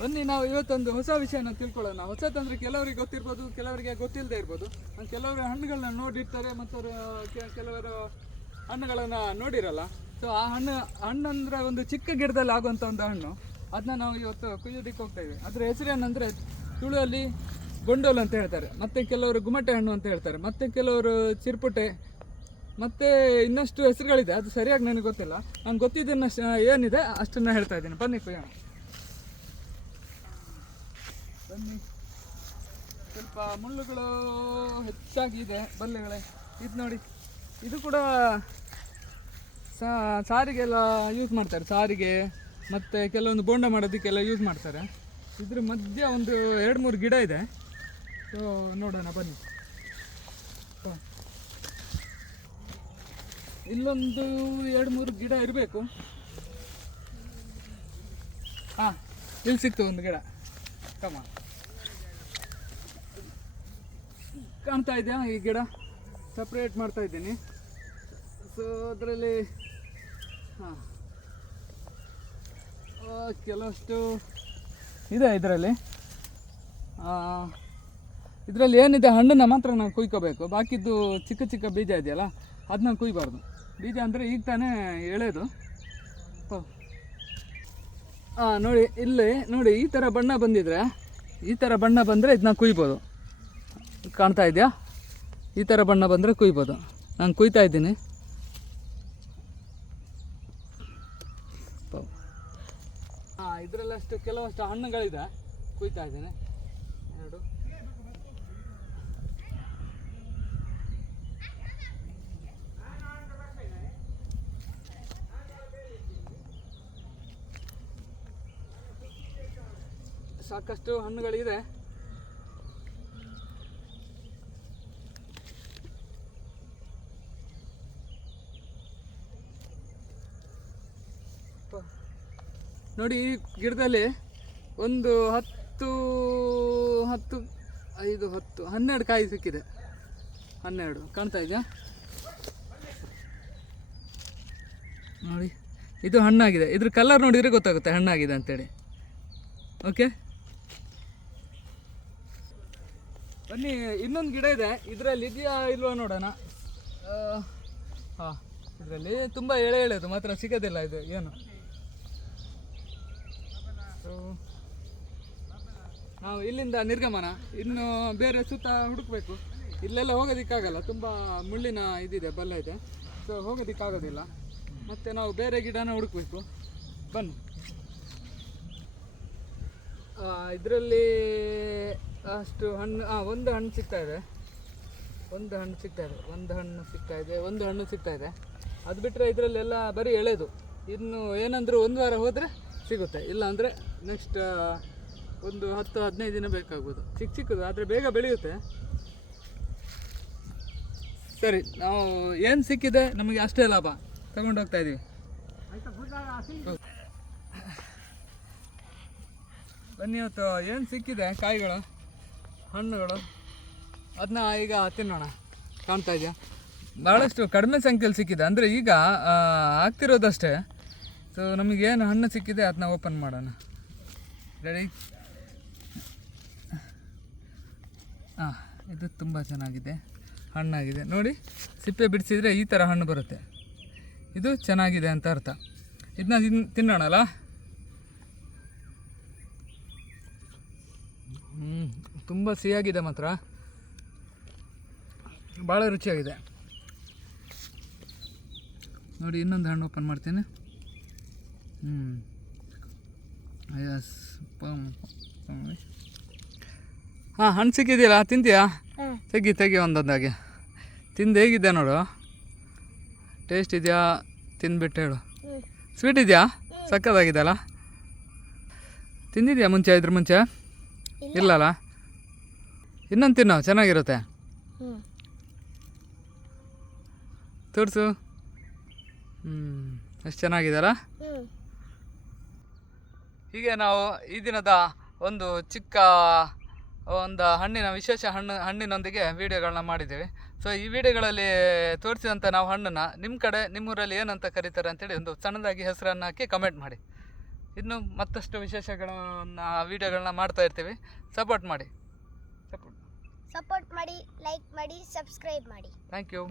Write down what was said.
ಬನ್ನಿ ನಾವು ಇವತ್ತೊಂದು ಹೊಸ ವಿಷಯನ ತಿಳ್ಕೊಳ್ಳೋಣ. ಹೊಸದಂದ್ರೆ ಕೆಲವರಿಗೆ ಗೊತ್ತಿರ್ಬೋದು, ಕೆಲವರಿಗೆ ಗೊತ್ತಿಲ್ಲದೆ ಇರ್ಬೋದು. ಕೆಲವರು ಹಣ್ಣುಗಳನ್ನ ನೋಡಿರ್ತಾರೆ ಮತ್ತು ಕೆಲವರು ಹಣ್ಣುಗಳನ್ನು ನೋಡಿರಲ್ಲ. ಸೊ ಆ ಹಣ್ಣಂದ್ರೆ ಒಂದು ಚಿಕ್ಕ ಗಿಡದಲ್ಲಿ ಆಗುವಂಥ ಒಂದು ಹಣ್ಣು, ಅದನ್ನ ನಾವು ಇವತ್ತು ಕುಯ್ಯೋದಕ್ಕೆ ಹೋಗ್ತಾ ಇದ್ದೀವಿ. ಅದರ ಹೆಸರೇನಂದರೆ ತುಳುವಲ್ಲಿ ಗೊಂಡೋಲು ಅಂತ ಹೇಳ್ತಾರೆ, ಮತ್ತು ಕೆಲವರು ಗುಮಟೆ ಹಣ್ಣು ಅಂತ ಹೇಳ್ತಾರೆ, ಮತ್ತು ಕೆಲವರು ಚಿರ್ಪುಟೆ, ಮತ್ತು ಇನ್ನಷ್ಟು ಹೆಸರುಗಳಿದೆ. ಅದು ಸರಿಯಾಗಿ ನನಗೆ ಗೊತ್ತಿಲ್ಲ. ನನಗೆ ಗೊತ್ತಿದ್ದನ್ನು ಏನಿದೆ ಅಷ್ಟನ್ನು ಹೇಳ್ತಾ ಇದ್ದೀನಿ. ಬನ್ನಿ ಕುಯ್ಯೋಣ. ಬನ್ನಿ. ಸ್ವಲ್ಪ ಮುಳ್ಳುಗಳು ಹೆಚ್ಚಾಗಿದೆ, ಬಲ್ಲೆಗಳೇ. ಇದು ನೋಡಿ, ಇದು ಕೂಡ ಸಾರಿಗೆಲ್ಲ ಯೂಸ್ ಮಾಡ್ತಾರೆ. ಸಾರಿಗೆ ಮತ್ತು ಕೆಲವೊಂದು ಬೋಂಡ ಮಾಡೋದಕ್ಕೆಲ್ಲ ಯೂಸ್ ಮಾಡ್ತಾರೆ. ಇದ್ರ ಮಧ್ಯೆ ಒಂದು 2-3 ಗಿಡ ಇದೆ. ಸೊ ನೋಡೋಣ ಬನ್ನಿ. ಇಲ್ಲೊಂದು 2-3 ಗಿಡ ಇರಬೇಕು. ಹಾಂ, ಇಲ್ಲಿ ಸಿಕ್ತು ಒಂದು ಗಿಡ. ಕಮ ಕಾಣ್ತಾ ಇದೆಯಾ? ಈ ಗಿಡ ಸಪ್ರೇಟ್ ಮಾಡ್ತಾ ಇದ್ದೀನಿ. ಸೊ ಅದರಲ್ಲಿ ಹಾಂ ಕೆಲವಷ್ಟು ಇದೆ. ಇದರಲ್ಲಿ ಏನಿದೆ ಹಣ್ಣನ್ನು ಮಾತ್ರ ನಾವು ಕುಯ್ಕೋಬೇಕು. ಬಾಕಿದ್ದು ಚಿಕ್ಕ ಚಿಕ್ಕ ಬೀಜ ಇದೆಯಲ್ಲ, ಅದನ್ನ ಕುಯ್ಬಾರ್ದು. ಬೀಜ ಅಂದರೆ ಈಗ ತಾನೇ ಎಳೆದು. ನೋಡಿ, ಇಲ್ಲಿ ನೋಡಿ, ಈ ಥರ ಬಣ್ಣ ಬಂದಿದ್ರೆ, ಈ ಥರ ಬಣ್ಣ ಬಂದರೆ ಇದನ್ನ ಕುಯ್ಬೋದು. ಕಾಣ್ತಾ ಇದೆಯಾ? ಈ ಥರ ಬಣ್ಣ ಬಂದರೆ ಕುಯ್ಬೋದು. ನಾನು ಕುಯ್ತಾ ಇದ್ದೀನಿ. ಇದರಲ್ಲಷ್ಟು ಕೆಲವಷ್ಟು ಹಣ್ಣುಗಳಿದೆ, ಕುಯ್ತಾ ಇದ್ದೀನಿ. 2 ಸಾಕಷ್ಟು ಹಣ್ಣುಗಳಿದೆ. ನೋಡಿ, ಈ ಗಿಡದಲ್ಲಿ ಒಂದು 12 ಕಾಯಿ ಸಿಕ್ಕಿದೆ. 12 ಕಾಣ್ತಾ ಇದೆಯಾ? ನೋಡಿ, ಇದು ಹಣ್ಣಾಗಿದೆ. ಇದ್ರ ಕಲರ್ ನೋಡಿದರೆ ಗೊತ್ತಾಗುತ್ತೆ ಹಣ್ಣಾಗಿದೆ ಅಂತೇಳಿ. ಓಕೆ, ಬನ್ನಿ. ಇನ್ನೊಂದು ಗಿಡ ಇದೆ, ಇದರಲ್ಲಿ ಇದೆಯಾ ಇಲ್ವಾ ನೋಡೋಣ. ಹಾಂ, ಇದರಲ್ಲಿ ತುಂಬ ಎಳೆದು ಮಾತ್ರ ಸಿಗೋದಿಲ್ಲ. ಇದು ಏನು, ನಾವು ಇಲ್ಲಿಂದ ನಿರ್ಗಮನ, ಇನ್ನು ಬೇರೆ ಸುತ್ತ ಹುಡುಕಬೇಕು. ಇಲ್ಲೆಲ್ಲ ಹೋಗೋದಕ್ಕಾಗಲ್ಲ, ತುಂಬ ಮುಳ್ಳಿನ ಇದಿದೆ, ಬಲ್ಲ ಇದೆ. ಸೊ ಹೋಗೋದಕ್ಕಾಗೋದಿಲ್ಲ. ಮತ್ತು ನಾವು ಬೇರೆ ಗಿಡನ ಹುಡುಕಬೇಕು. ಬನ್ನಿ. ಇದರಲ್ಲಿ ಅಷ್ಟು ಹಣ್ಣು, ಒಂದು ಹಣ್ಣು ಸಿಗ್ತಾ ಇದೆ. ಒಂದು ಹಣ್ಣು ಸಿಗ್ತಾ ಇದೆ. ಅದು ಬಿಟ್ಟರೆ ಇದರಲ್ಲೆಲ್ಲ ಬರೀ ಎಳೆದು. ಇನ್ನು ಏನಂದರೂ 1 ವಾರ ಹೋದರೆ ಸಿಗುತ್ತೆ, ಇಲ್ಲ ಅಂದರೆ ನೆಕ್ಸ್ಟ್ ಒಂದು 10-15 ದಿನ ಬೇಕಾಗ್ಬೋದು. ಚಿಕ್ಕದು ಆದರೆ ಬೇಗ ಬೆಳೆಯುತ್ತೆ. ಸರಿ, ನಾವು ಏನು ಸಿಕ್ಕಿದೆ ನಮಗೆ ಅಷ್ಟೇ ಲಾಭ, ತಗೊಂಡೋಗ್ತಾ ಇದ್ದೀವಿ. ಬನ್ನಿ, ಇವತ್ತು ಏನು ಸಿಕ್ಕಿದೆ ಕಾಯಿಗಳು, ಹಣ್ಣುಗಳು, ಅದನ್ನ ಈಗ ತಿನ್ನೋಣ. ಕಾಣ್ತಾ ಇದೆಯಾ? ಭಾಳಷ್ಟು ಕಡಿಮೆ ಸಂಖ್ಯೆಯಲ್ಲಿ ಸಿಕ್ಕಿದೆ, ಅಂದರೆ ಈಗ ಆಗ್ತಿರೋದಷ್ಟೇ. ಸೊ ನಮಗೇನು ಹಣ್ಣು ಸಿಕ್ಕಿದೆ ಅದನ್ನ ಓಪನ್ ಮಾಡೋಣ. ರೆಡಿ? ಇದು ತುಂಬ ಚೆನ್ನಾಗಿದೆ, ಹಣ್ಣಾಗಿದೆ. ನೋಡಿ, ಸಿಪ್ಪೆ ಬಿಡಿಸಿದರೆ ಈ ಥರ ಹಣ್ಣು ಬರುತ್ತೆ. ಇದು ಚೆನ್ನಾಗಿದೆ ಅಂತ ಅರ್ಥ. ಇದನ್ನ ತಿನ್ನೋಣಲ್ಲ. ತುಂಬ ಸಿಹಿಯಾಗಿದೆ, ಮಾತ್ರ ಭಾಳ ರುಚಿಯಾಗಿದೆ. ನೋಡಿ, ಇನ್ನೊಂದು ಹಣ್ಣು ಓಪನ್ ಮಾಡ್ತೀನಿ. ಎಸ್, ಹಣ್ಣು ಸಿಕ್ಕಿದೆಯಲ್ಲ, ತಿಂತೀಯಾ? ತೆಗಿ ಒಂದೊಂದಾಗಿ ತಿಂದು ಹೇಗಿದೆ ನೋಡು. ಟೇಸ್ಟ್ ಇದೆಯಾ? ತಿಂದ್ಬಿಟ್ಟು ಹೇಳು. ಸ್ವೀಟ್ ಇದೆಯಾ? ಸಕ್ಕತ್ತಾಗಿದೆಯಲ್ಲ. ತಿಂದಿದೆಯಾ ಇದ್ರ ಮುಂಚೆ? ಇಲ್ಲಲ್ಲ. ಇನ್ನೊಂದು ತಿನ್ನೋ, ಚೆನ್ನಾಗಿರುತ್ತೆ. ತೋರಿಸು. ಎಷ್ಟು ಚೆನ್ನಾಗಿದೆಯಲ್ಲ. ಹೀಗೆ ನಾವು ಈ ದಿನದ ಒಂದು ಚಿಕ್ಕ ಹಣ್ಣಿನ ವಿಶೇಷ ಹಣ್ಣಿನೊಂದಿಗೆ ವೀಡಿಯೋಗಳನ್ನ ಮಾಡಿದ್ದೀವಿ. ಸೊ ಈ ವಿಡಿಯೋಗಳಲ್ಲಿ ತೋರಿಸಿದಂಥ ನಾವು ಹಣ್ಣನ್ನು ನಿಮ್ಮ ಕಡೆ, ನಿಮ್ಮೂರಲ್ಲಿ ಏನಂತ ಕರೀತಾರೆ ಅಂತೇಳಿ ಒಂದು ಸಣ್ಣದಾಗಿ ಹೆಸರನ್ನು ಹಾಕಿ ಕಮೆಂಟ್ ಮಾಡಿ. ಇನ್ನು ಮತ್ತಷ್ಟು ವಿಶೇಷಗಳನ್ನ ವಿಡಿಯೋಗಳನ್ನ ಮಾಡ್ತಾ ಇರ್ತೀವಿ. ಸಪೋರ್ಟ್ ಮಾಡಿ, ಲೈಕ್ ಮಾಡಿ, ಸಬ್ಸ್ಕ್ರೈಬ್ ಮಾಡಿ. Thank you.